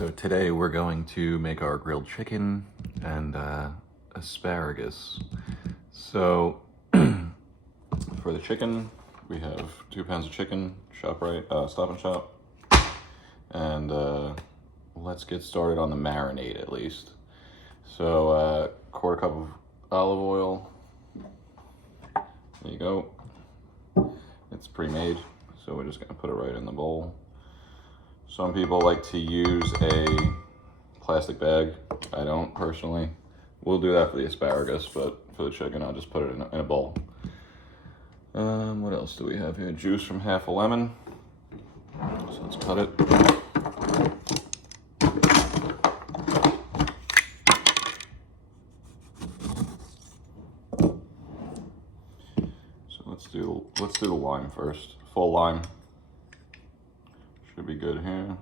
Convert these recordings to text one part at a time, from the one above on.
So today we're going to make our grilled chicken and asparagus. So for the chicken, we have 2 pounds of chicken, Stop and Shop. And let's get started on the marinade at least. So quarter cup of olive oil. There you go. It's pre-made, so we're just gonna put it right in the bowl. Some people like to use a plastic bag. I don't personally. We'll do that for the asparagus, but for the chicken, I'll just put it in a bowl. What else do we have here? Juice from half a lemon. So let's cut it. So let's do the lime first. Full lime. Should be good here.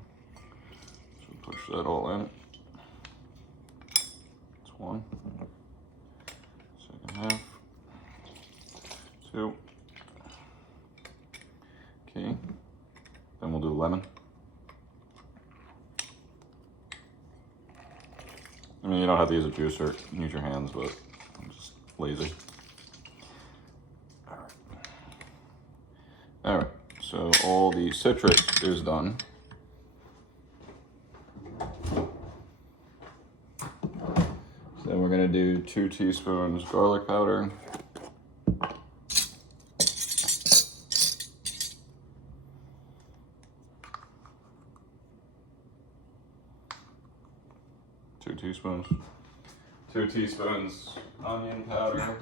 So push that all in. That's one. Second half. 2. Okay. Then we'll do lemon. I mean, you don't have to use a juicer, you can use your hands, but I'm just lazy. All right. So all the citrus is done. So then we're gonna do 2 teaspoons garlic powder. Two teaspoons onion powder.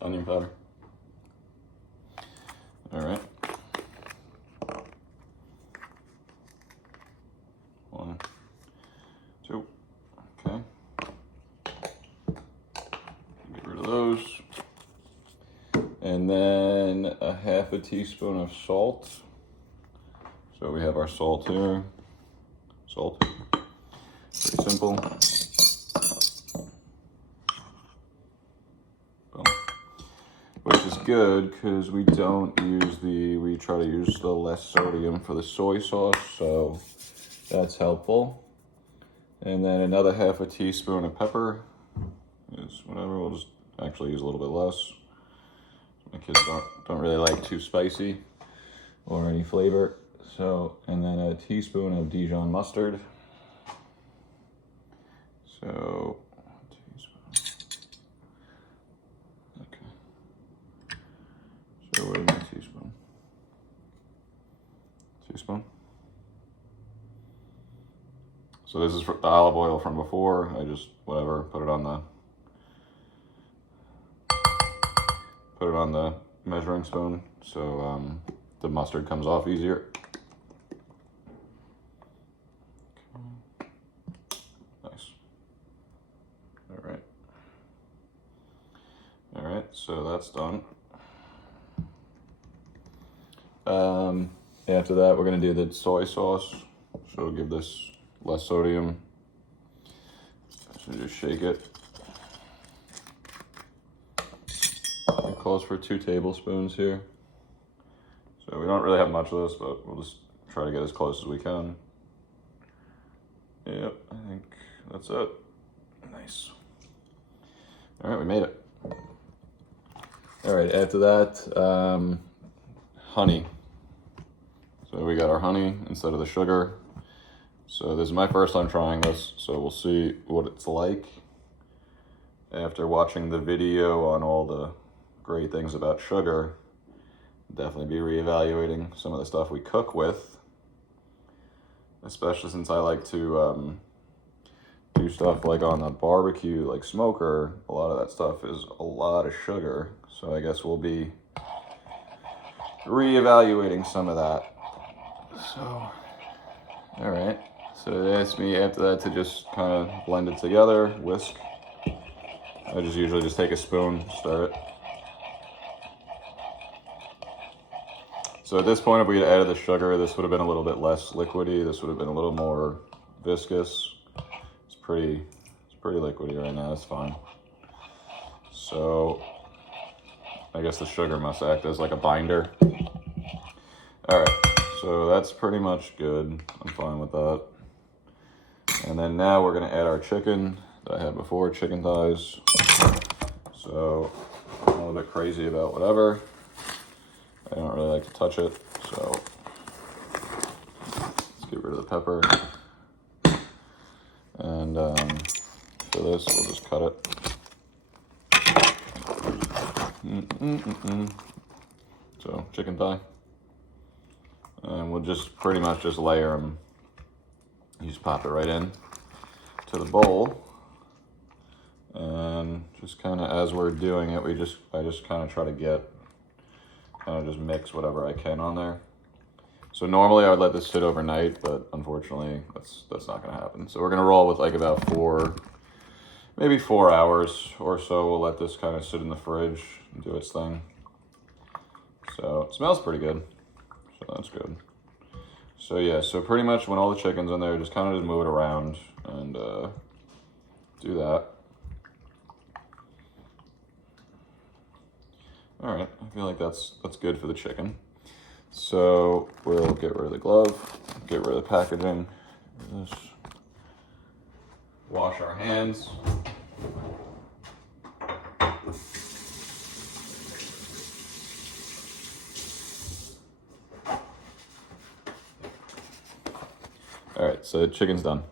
Onion powder. All right. 1, 2. Okay. Get rid of those. And then a half a teaspoon of salt. So we have our salt here. Salt. Pretty simple. Which is good because we try to use the less sodium for the soy sauce, so that's helpful. And then another half a teaspoon of pepper is whatever. We'll just actually use a little bit less. My kids don't really like too spicy or any flavor. So, and then a teaspoon of Dijon mustard. So, a teaspoon. Okay. So where's my teaspoon? Teaspoon. So this is the olive oil from before. I just, whatever, put it on the measuring spoon so the mustard comes off easier. Okay. Nice. All right, so that's done. After that, we're gonna do the soy sauce. So give this less sodium. So just shake it. It calls for 2 tablespoons here. So we don't really have much of this, but we'll just try to get as close as we can. Yep, I think that's it. Nice. All right, we made it. All right, after that, honey. So we got our honey instead of the sugar. So this is my first time trying this, so we'll see what it's like. After watching the video on all the great things about sugar, definitely be reevaluating some of the stuff we cook with, especially since I like to do stuff like on the barbecue, like smoker. A lot of that stuff is a lot of sugar, so I guess we'll be reevaluating some of that. So, all right. So they asked me after that to just kind of blend it together, whisk. I just usually just take a spoon, stir it. So at this point, if we had added the sugar, this would have been a little bit less liquidy. This would have been a little more viscous. It's pretty liquidy right now. It's fine. So I guess the sugar must act as like a binder. All right, so that's pretty much good. I'm fine with that. And then now we're gonna add our chicken that I had before, chicken thighs. So I'm a little bit crazy about whatever. I don't really like to touch it, so let's get rid of the pepper. And for this, we'll just cut it. So chicken thigh. And we'll just pretty much just layer them. You just pop it right in to the bowl. And just kind of as we're doing it, I just kind of try to just mix whatever I can on there. So normally I would let this sit overnight, but unfortunately that's not gonna happen. So we're gonna roll with like about maybe 4 hours or so. We'll let this kind of sit in the fridge and do its thing. So it smells pretty good, so that's good. So yeah, so pretty much when all the chicken's in there, just kind of move it around and do that. All right, I feel like that's good for the chicken. So we'll get rid of the glove, get rid of the packaging. Just wash our hands. All right, so chicken's done.